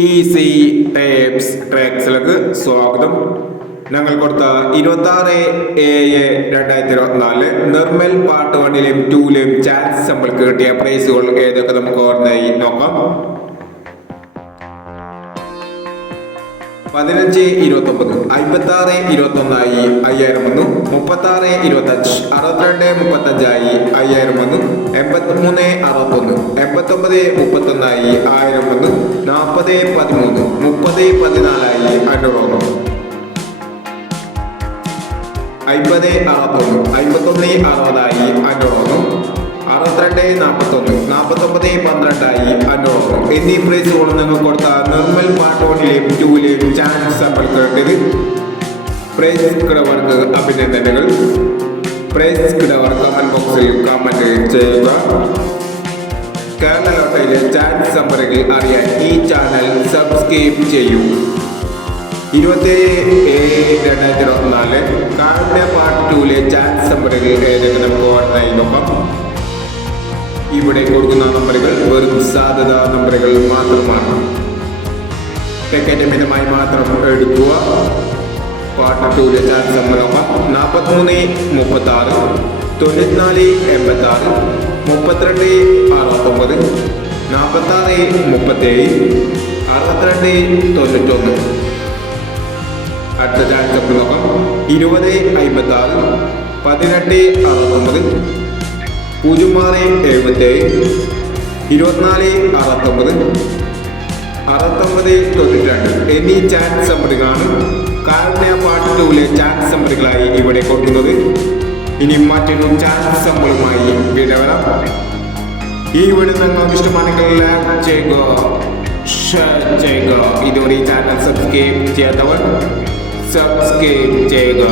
Easy tapes ട്രാക്സിലേക്ക് സ്വാഗതം. ഞങ്ങൾ കൊടുത്ത 26/7/2024 നിർമ്മൽ പാർട്ട് 1ലെയും 2ലെയും ചാൻസ് നമ്മൾക്ക് കിട്ടിയ പ്രൈസുകൾ ഏതൊക്കെ നമുക്ക് ഓർമ്മയായി നോക്കാം. 15-29, 56-21 5001, 36-25, 62-35 5001, 83-61, 89-31 1001, 40-13, 30-14 500, 50-61, 51-60 500, 62-41, 49-12 500 എന്നീ പ്രൈസുകൾ നിങ്ങൾ കൊടുത്ത നിർമ്മൽ പാർട്ട് 1ലെയും 2ലെയും ചാൻസ് നമ്മൾക്ക് കിട്ടിയത്. പ്രൈസ് കിടവർക്ക് അഭിനന്ദനങ്ങൾ. പ്രൈസ് കിടവർ കമന്റ് ബോക്സിൽ കമന്റ് ചെയ്യുക. കേരള ലോട്ടറിയിലെ ചാൻസ് നമ്പറുകൾ അറിയാൻ ഈ ചാനൽ സബ്സ്ക്രൈബ് ചെയ്യൂ. 27/7/2024 കാരുണ്യ പാർട്ട് 2ലെ ചാൻസ് നമ്പറുകൾ ഏതൊക്കെ നമുക്ക് ഓർമ്മയായി നോക്കാം. ഇവിടെ കൊടുക്കുന്ന നമ്പറുകൾ വെറും സാധ്യതാ നമ്പറുകൾ മാത്രമാണ്. ടിക്കറ്റ് മിതമായി മാത്രം എടുക്കുക. പാർട്ട് 2ലെ ചാൻസ് നമ്പർ നോക്കാം. 43-36, 94-86, 32-69, 46-37, 62-91. അടുത്ത ചാൻസ് നമ്പർ നോക്കാം. 20-56, 18-69, 06-77, 24-69, 69-92 എന്നീ ചാൻസ് നമ്പറുകളാണ് കാരുണ്യ പാർട്ട് 2ലെ ചാൻസ് നമ്പറുകളായി ഇവിടെ കൊടുക്കുന്നത്. ഇനി മറ്റൊരു ചാൻസ് നമ്പറുമായി വിടവരാം. ഈ വീഡിയോ നിങ്ങൾക്ക് ഇഷ്ടമാണെങ്കിൽ ലൈക്ക് ചെയ്യുക, ഷെയർ ചെയ്യുക. ഇതുവരെ ഈ ചാനൽ സബ്സ്ക്രൈബ് ചെയ്യാത്തവർ സബ്സ്ക്രൈബ് ചെയ്യുക.